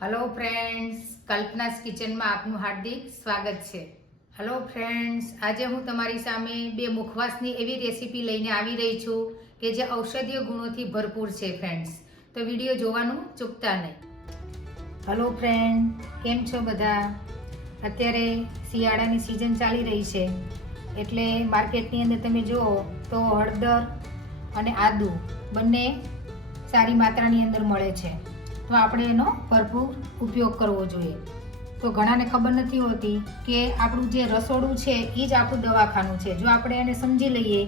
Hello friends કલ્પનાસ કિચનમાં આપનું હાર્દિક સ્વાગત છે. હલો ફ્રેન્ડ્સ આજે હું તમારી સામે બે મુખવાસની એવી રેસીપી લઈને આવી રહી છું કે જે ઔષધીય ગુણોથી ભરપૂર છે ફ્રેન્ડ્સ તો વીડિયો જોવાનું ચૂકતા નહીં. હલો ફ્રેન્ડ કેમ છો બધા? અત્યારે શિયાળાની સિઝન ચાલી રહી છે. એટલે માર્કેટની અંદર તમે જુઓ તો હળદર અને આદુ બંને સારી માત્રાની અંદર મળે છે. તો આપણે એનો ભરપૂર ઉપયોગ કરવો જોઈએ. તો ઘણાને ખબર નથી હોતી કે આપણું જે રસોડું છે એ જ આપણું દવાખાનું છે. જો આપણે એને સમજી લઈએ,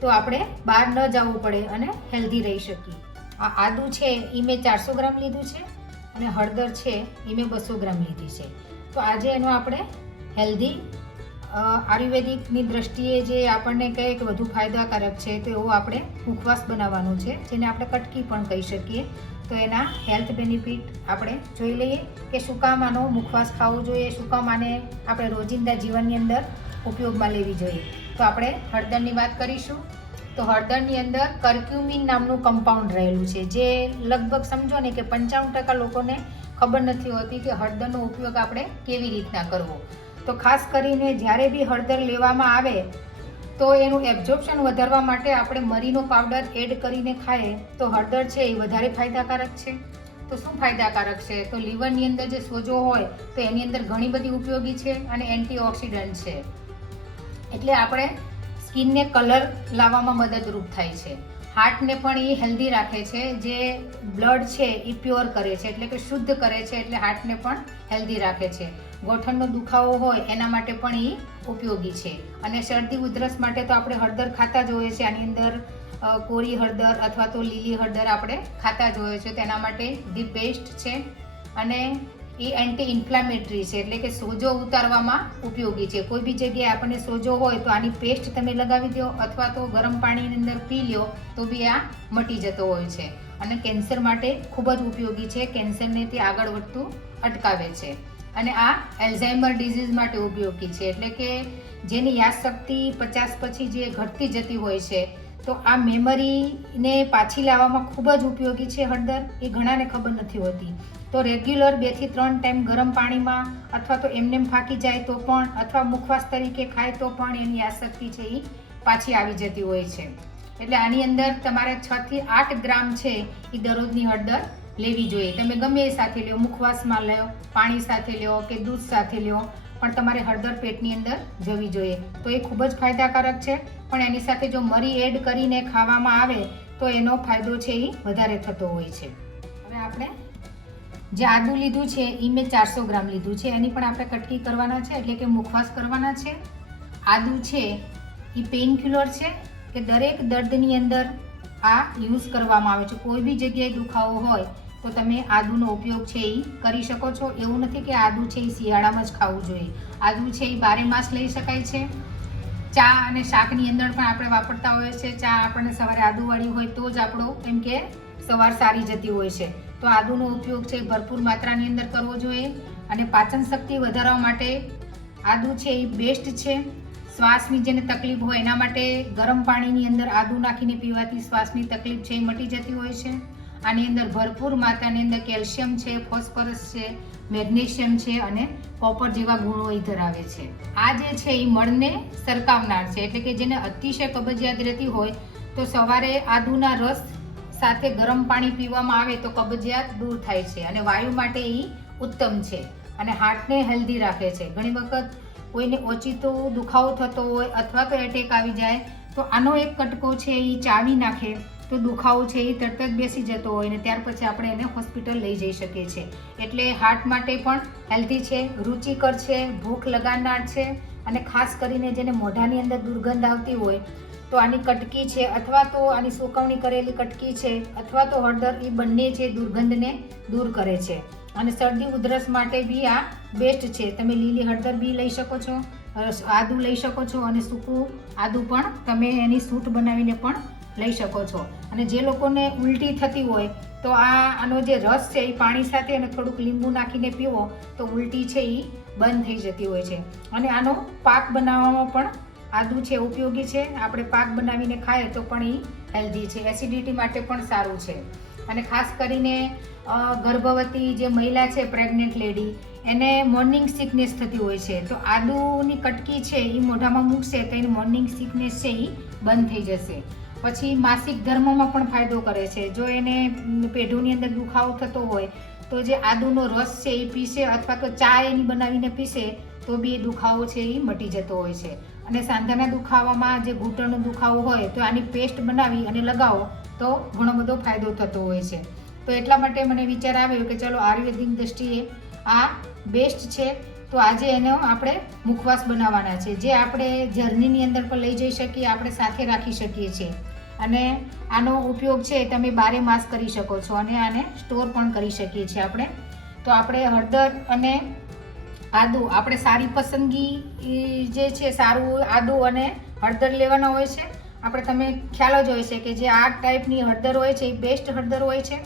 તો આપણે બહાર ન જવું પડે અને હેલ્ધી રહી શકીએ. આ આદુ છે એ મેં ચારસો ગ્રામ લીધું છે અને હળદર છે એ મેં બસો ગ્રામ લીધી છે. તો આજે એનો આપણે હેલ્ધી આયુર્વેદિકની દ્રષ્ટિએ જે આપણને કહે કે વધુ ફાયદાકારક છે, તો એવો આપણે મુખવાસ બનાવવાનું છે, જેને આપણે કટકી પણ કહી શકીએ. તો એના હેલ્થ બેનિફિટ આપણે જોઈ લઈએ કે શું મુખવાસ ખાવો જોઈએ, શું આપણે રોજિંદા જીવનની અંદર ઉપયોગમાં લેવી જોઈએ. તો આપણે હળદરની વાત કરીશું. તો હળદરની અંદર કર્ક્યુમિન નામનું કમ્પાઉન્ડ રહેલું છે, જે લગભગ સમજો ને કે પંચાવન ટકા લોકોને ખબર નથી હોતી કે હળદરનો ઉપયોગ આપણે કેવી રીતના કરવો. તો ખાસ કરીને જ્યારે બી હળદર લેવામાં આવે તો એનું એબ્ઝોર્પ્શન વધારવા માટે આપણે મરીનો પાવડર એડ કરીને ખાઈએ તો હળદર છે એ વધારે ફાયદાકારક છે. તો શું ફાયદાકારક છે? તો લીવરની અંદર જે સોજો હોય તો એની અંદર ઘણી બધી ઉપયોગી છે અને એન્ટીઓક્સિડન્ટ છે. એટલે આપણે સ્કિનને કલર લાવવામાં મદદરૂપ થાય છે. હાર્ટને પણ એ હેલ્ધી રાખે છે. જે બ્લડ છે એ પ્યોર કરે છે. એટલે કે શુદ્ધ કરે છે. એટલે હાર્ટને પણ હેલ્ધી રાખે છે. ગોઠણનો દુખાવો હોય, એના માટે પણ એ ઉપયોગી છે. અને શરદી ઉધરસ માટે તો આપણે હળદર ખાતા જ હોઈએ છીએ. આની અંદર કોરી હળદર અથવા તો લીલી હળદર આપણે ખાતા જ હોઈએ છીએ. તેના માટે ધી બેસ્ટ છે. અને એ એન્ટી ઇન્ફ્લામેટરી છે, એટલે કે સોજો ઉતારવામાં ઉપયોગી છે. કોઈ બી જગ્યાએ આપણને સોજો હોય તો આની પેસ્ટ તમે લગાવી દો અથવા તો ગરમ પાણીની અંદર પી લ્યો તો બી આ મટી જતો હોય છે. અને કેન્સર માટે ખૂબ જ ઉપયોગી છે. કેન્સરને તે આગળ વધતું અટકાવે છે. અને આ એલ્ઝાઇમર ડિઝીઝ માટે ઉપયોગી છે. એટલે કે જેની યાદશક્તિ પચાસ પછી જે ઘટતી જતી હોય છે, તો આ મેમરીને પાછી લાવવામાં ખૂબ જ ઉપયોગી છે હળદર. એ ઘણાને ખબર નથી હોતી. તો રેગ્યુલર બેથી ત્રણ ટાઈમ ગરમ પાણીમાં અથવા તો એમનેમ ફાંકી જાય તો પણ, અથવા મુખવાસ તરીકે ખાય તો પણ એની યાદશક્તિ છે એ પાછી આવી જતી હોય છે. એટલે આની અંદર તમારે છથી આઠ ગ્રામ છે એ દરરોજની હળદર. લેવી જોઈએ. તમે ગમે એ સાથે લ્યો, મુખવાસમાં લ્યો, પાણી સાથે લ્યો કે દૂધ સાથે લ્યો, પણ તમારે હળદર પેટની અંદર જવી જોઈએ. તો એ ખૂબ જ ફાયદાકારક છે. પણ એની સાથે જો મરી એડ કરીને ખાવામાં આવે, તો એનો ફાયદો છે એ વધારે થતો હોય છે. હવે આપણે જે આદુ લીધું છે, એ મેં ચારસો ગ્રામ લીધું છે. એની પણ આપણે કટકી કરવાના છે, એટલે કે મુખવાસ કરવાના છે. આદુ છે, એ પેઇન કિલર છે, કે દરેક દર્દની અંદર આ યુઝ કરવામાં આવે છે. કોઈ બી જગ્યાએ દુખાવો હોય તો તમે આદુનો ઉપયોગ છે એ કરી શકો છો. એવું નથી કે આદુ છે એ શિયાળામાં જ ખાવું જોઈએ. આદુ છે એ બારે માસ લઈ શકાય છે. ચા અને શાકની અંદર પણ આપણે વાપરતા હોઈએ છીએ ચા આપણને સવારે આદુવાળી હોય તો જ આપણો એમ કે સવાર સારી જતી હોય છે. તો આદુનો ઉપયોગ છે ભરપૂર માત્રાની અંદર કરવો જોઈએ અને પાચન શક્તિ વધારવા માટે આદુ છે એ બેસ્ટ છે. શ્વાસની જેને તકલીફ હોય એના માટે ગરમ પાણીની અંદર આદુ નાખીને પીવાથી શ્વાસની તકલીફ છે એ મટી જતી હોય છે. આની અંદર ભરપૂર માત્રાની અંદર કેલ્શિયમ છે, ફોસ્ફરસ છે, મેગ્નેશિયમ છે અને કોપર જેવા ગુણો એ ધરાવે છે. આ જે છે એ મળને સરકાવનાર છે. એટલે કે જેને અતિશય કબજિયાત રહેતી હોય તો સવારે આદુના રસ સાથે ગરમ પાણી પીવામાં આવે તો કબજિયાત દૂર થાય છે અને વાયુ માટે એ ઉત્તમ છે અને હાર્ટને હેલ્ધી રાખે છે. ઘણી વખત કોઈને ઓચિતો, દુખાવો થતો હોય અથવા તો એટેક આવી જાય તો આનો એક કટકો છે એ ચાવી નાખે તો દુખાવો છે એ તરત બેસી જતો હોય ને ત્યાર પછી આપણે એને હોસ્પિટલ લઈ જઈ શકીએ છીએ. એટલે હાર્ટ માટે પણ હેલ્ધી છે, રુચિકર છે, ભૂખ લગાડનાર છે અને ખાસ કરીને જેને મોઢાની અંદર દુર્ગંધ આવતી હોય તો આની કટકી છે અથવા તો આની સુકવણી કરેલી કટકી છે અથવા તો હળદર, એ બંને છે દુર્ગંધને દૂર કરે છે. અને શરદી ઉધરસ માટે બી આ બેસ્ટ છે. તમે લીલી હળદર બી લઈ શકો છો આદુ લઈ શકો છો અને સૂકું આદુ પણ તમે એની સૂટ બનાવીને પણ લઈ શકો છો. અને જે લોકોને ઉલટી થતી હોય, તો આ, આનો જે રસ છે એ પાણી સાથે અને થોડુંક લીંબુ નાખીને પીવો, તો ઉલટી છે એ બંધ થઈ જતી હોય છે. અને આનો પાક બનાવવામાં પણ આદુ છે, ઉપયોગી છે. આપણે પાક બનાવીને ખાઈએ તો પણ એ હેલ્ધી છે. એસિડિટી માટે પણ સારું છે. અને ખાસ કરીને ગર્ભવતી જે મહિલા છે, પ્રેગ્નેન્ટ લેડી, એને મોર્નિંગ સિકનેસ થતી હોય છે. તો આદુની કટકી છે એ મોઢામાં મૂકશે તો એની મોર્નિંગ સિકનેસ છે એ બંધ થઈ જશે. પછી માસિક ધર્મમાં પણ ફાયદો કરે છે. જો એને પેઢોની અંદર દુખાવો થતો હોય, તો જે આદુનો રસ છે એ પીસે અથવા તો ચા એની બનાવીને પીસે, તો બી એ દુખાવો છે એ મટી જતો હોય છે. અને સાંધાના દુખાવામાં જે ઘૂંટણનો દુખાવો હોય, તો આની પેસ્ટ બનાવી અને લગાવો, તો ઘણો બધો ફાયદો થતો હોય છે. તો એટલા માટે મને વિચાર આવ્યો કે ચલો આયુર્વેદિક દ્રષ્ટિએ આ બેસ્ટ છે, તો આજે એનો આપણે મુખવાસ બનાવવાના છે. જે આપણે જર્નીની અંદર પણ લઈ જઈ શકીએ, આપણે સાથે રાખી શકીએ છીએ. અને આનો ઉપયોગ છે તમે બારે માસ કરી શકો છો અને આને સ્ટોર પણ કરી શકીએ છીએ આપણે. તો આપણે હળદર અને આદુ, આપણે સારી પસંદગી જે છે સારું આદુ અને હળદર લેવાના હોય છે. આપણે તમે ખ્યાલ જ હોય છે કે જે આ ટાઈપની હળદર હોય છે એ બેસ્ટ હળદર હોય છે.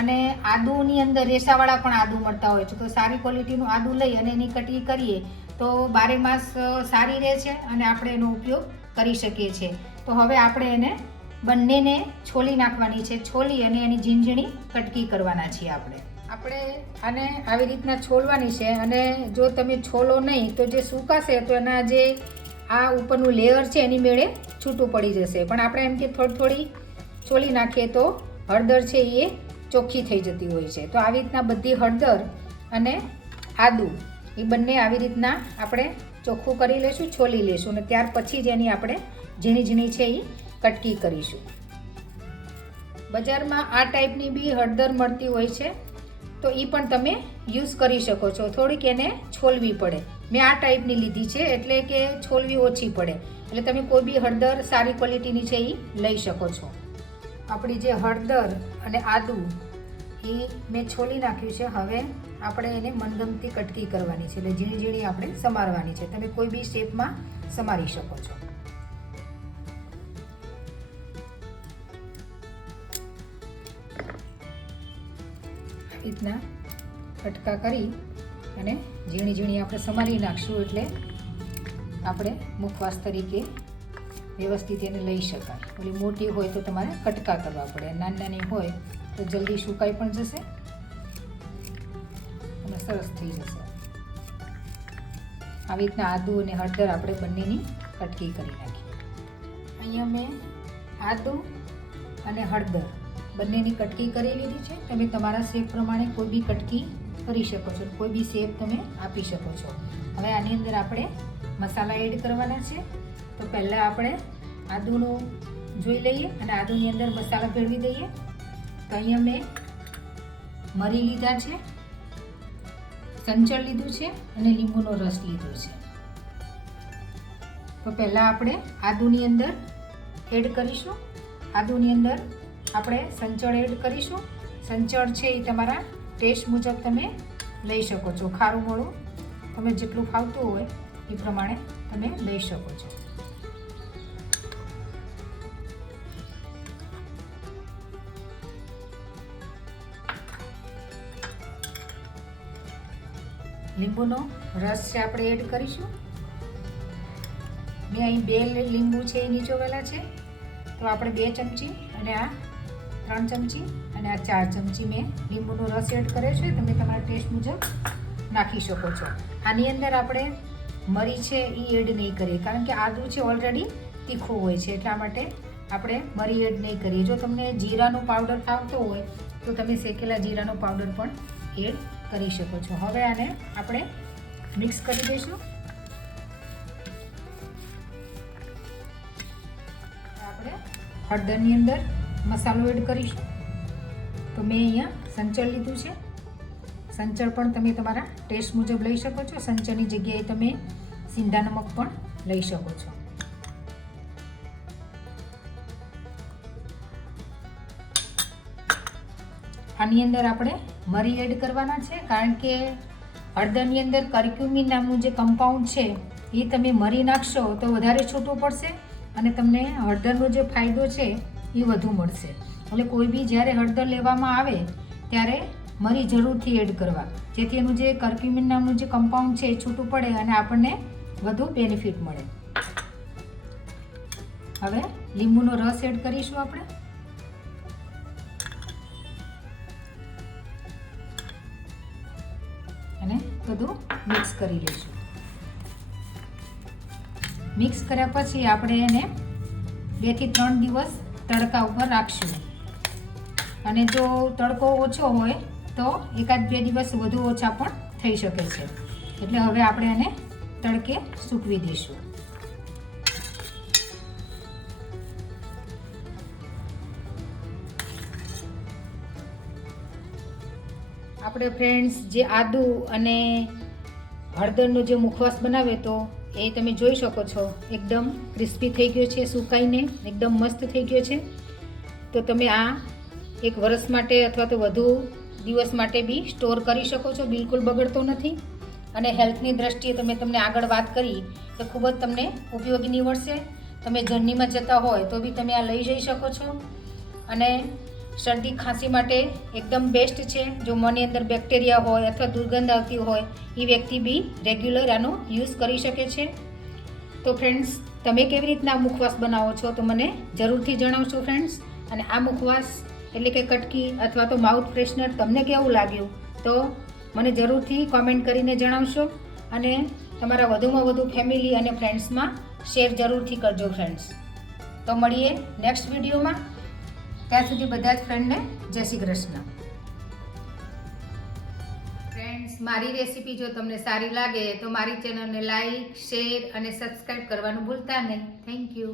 અને આદુની અંદર રેસાવાળા પણ આદુ મળતા હોય છે. તો સારી ક્વોલિટીનું આદુ લઈ અને એની કટકી કરીએ તો બારે માસ સારી રહે છે અને આપણે એનો ઉપયોગ કરી શકીએ છીએ. તો હવે આપણે એને બંનેને છોલી નાખવાની છે. છોલી અને એની ઝીંઝણી કટકી કરવાના છીએ આપણે. આપણે આને આવી રીતના છોલવાની છે અને જો તમે છોલો નહીં તો જે સુકાશે તો એના જે આ ઉપરનું લેયર છે એની મેળે છૂટું પડી જશે. પણ આપણે એમ કે થોડી થોડી છોલી નાખીએ તો હળદર છે એ ચોખ્ખી થઈ જતી હોય છે. તો આવી રીતના બધી હળદર અને આદુ એ બંને આવી રીતના આપણે ચોખ્ખું કરી લઈશું છોલી લઈશું અને ત્યાર પછી જ એની આપણે ઝીણી ઝીણી છે એ કટકી કરીશું. બજારમાં આ ટાઈપની બી હળદર મળતી હોય છે, તો એ પણ તમે યુઝ કરી શકો છો. થોડીક એને છોલવી પડે. મેં આ ટાઈપની લીધી છે, એટલે કે છોલવી ઓછી પડે. એટલે તમે કોઈ બી હળદર સારી ક્વોલિટીની છે એ લઈ શકો છો. આપણી જે હળદર અને આદુ એ મેં છોલી નાખ્યું છે. હવે આપણે એને મનગમતી કટકી કરવાની છે. એટલે ઝીણી ઝીણી આપણે સમારવાની છે. તમે કોઈ બી શેપમાં સમારી શકો છો. રીતના કટકા કરી અને ઝીણી ઝીણી આપણે સમારી નાખશું એટલે આપણે મુખવાસ તરીકે વ્યવસ્થિત એને લઈ શકાય. ઓલી મોટી હોય તો તમારે કટકા કરવા પડે, નાની નાની હોય તો જલ્દી સુકાઈ પણ જશે અને સરસ થઈ જશે. આવી રીતના આદુ અને હળદર આપણે બંનેની કટકી કરી નાખીએ. અહીંયા મેં આદુ અને હળદર બંનેની કટકી કરી લીધી છે. તમે તમારા શેપ પ્રમાણે કોઈ બી કટકી કરી શકો છો. કોઈ બી શેપ તમે આપી શકો છો. હવે આની અંદર આપણે મસાલા એડ કરવાના છે. તો પહેલાં આપણે આદુનું જોઈ લઈએ અને આદુની અંદર મસાલા ભેળવી દઈએ. તો અહીંયા મેં મરી લીધા છે. સંચળ લીધું છે અને લીંબુનો રસ લીધો છે. તો પહેલાં આપણે આદુની અંદર એડ કરીશું. આદુની અંદર આપણે સંચળ એડ કરીશું. સંચળ છે એ તમારા ટેસ્ટ મુજબ તમે લઈ શકો છો. ખારું મોળું તમે જેટલું ફાવતું હોય એ પ્રમાણે તમે લઈ શકો છો. લીંબુનો રસ છે આપણે એડ કરીશું. મેં અહીં બે લીંબુ છે એ નીચોવેલા છે. તો આપણે બે ચમચી અને આ ત્રણ ચમચી અને આ ચાર ચમચી મેં લીંબુનો રસ એડ કર્યો છે. તમે તમારા ટેસ્ટ મુજબ નાખી શકો છો. આની અંદર આપણે મરી છે એ એડ નહીં કરીએ, કારણ કે આદું છે ઓલરેડી તીખું હોય છે. એટલા માટે આપણે મરી એડ નહીં કરીએ. જો તમને જીરાનો પાવડર ફાવતો હોય, તો તમે શેકેલા જીરાનો પાવડર પણ એડ કરી શકો છો. હવે આને આપણે મિક્સ કરી દઈશું. આપણે હળદરની અંદર મસાલો એડ કરીશું. તો મેં અહીંયા સંચળ લીધું છે. સંચળ પણ તમે તમારા ટેસ્ટ મુજબ લઈ શકો છો. સંચરની જગ્યાએ તમે સિંધા નમક પણ લઈ શકો છો. આની અંદર આપણે મરી એડ કરવાના છે. કારણ કે હળદરની અંદર કર્ક્યુમિન નામનું જે કમ્પાઉન્ડ છે, એ તમે મરી નાખશો તો વધારે છૂટું પડશે અને તમને હળદરનો જે ફાયદો છે એ વધુ મળશે. એટલે કોઈ બી જ્યારે હળદર લેવામાં આવે, ત્યારે મરી જરૂરથી એડ કરવા. જેથી એનું જે કર્ક્યુમિન નામનું જે કમ્પાઉન્ડ છે, એ છૂટું પડે અને આપણને વધુ બેનિફિટ મળે. હવે લીંબુનો રસ એડ કરીશું આપણે. અને બધું મિક્સ કરી લઈશું. મિક્સ કર્યા પછી આપણે એને બેથી ત્રણ દિવસ તડકા ઉપર રાખશું. અને જો તડકો ઓછો હોય, તો એકાદ બે દિવસ વધુ ઓછા પણ થઈ શકે છે. એટલે હવે આપણે એને તડકે સૂકવી દઈશું. આપણે ફ્રેન્ડ્સ જે આદુ અને હળદરનો જે મુખવાસ બનાવે તો એ તમે જોઈ શકો છો. એકદમ ક્રિસ્પી થઈ ગયો છે, સુકાઈને એકદમ મસ્ત થઈ ગયો છે. તો તમે આ એક વર્ષ માટે અથવા તો વધુ દિવસ માટે બી સ્ટોર કરી શકો છો, બિલકુલ બગડતો નથી. અને હેલ્થની દ્રષ્ટિએ તમે તમને આગળ વાત કરી તો ખૂબ જ તમને ઉપયોગી નીવડશે. તમે જર્નીમાં જતા હોય તો બી તમે આ લઈ જઈ શકો છો. અને શરદી ખાંસી માટે એકદમ બેસ્ટ છે. જો મોંની અંદર બેક્ટેરિયા હોય અથવા દુર્ગંધ આવતી હોય, એ વ્યક્તિ બી રેગ્યુલર આનો યુઝ કરી શકે છે. તો ફ્રેન્ડ્સ તમે કેવી રીતના મુખવાસ બનાવો છો તો મને જરૂરથી જણાવશો ફ્રેન્ડ્સ અને આ મુખવાસ એટલે કે કટકી અથવા તો માઉથ ફ્રેશનર તમને કેવું લાગ્યું તો મને જરૂરથી કોમેન્ટ કરીને જણાવશો. અને તમારા વધુમાં વધુ ફેમિલી અને ફ્રેન્ડ્સમાં શેર જરૂરથી કરજો ફ્રેન્ડ્સ તો મળીએ નેક્સ્ટ વિડીયોમાં ત્યાં સુધી બધા જ ફ્રેન્ડને જય શ્રી કૃષ્ણ. ફ્રેન્ડ્સ મારી રેસીપી જો તમને સારી લાગે તો મારી ચેનલને લાઈક શેર અને સબસ્ક્રાઈબ કરવાનું ભૂલતા નહીં. Thank you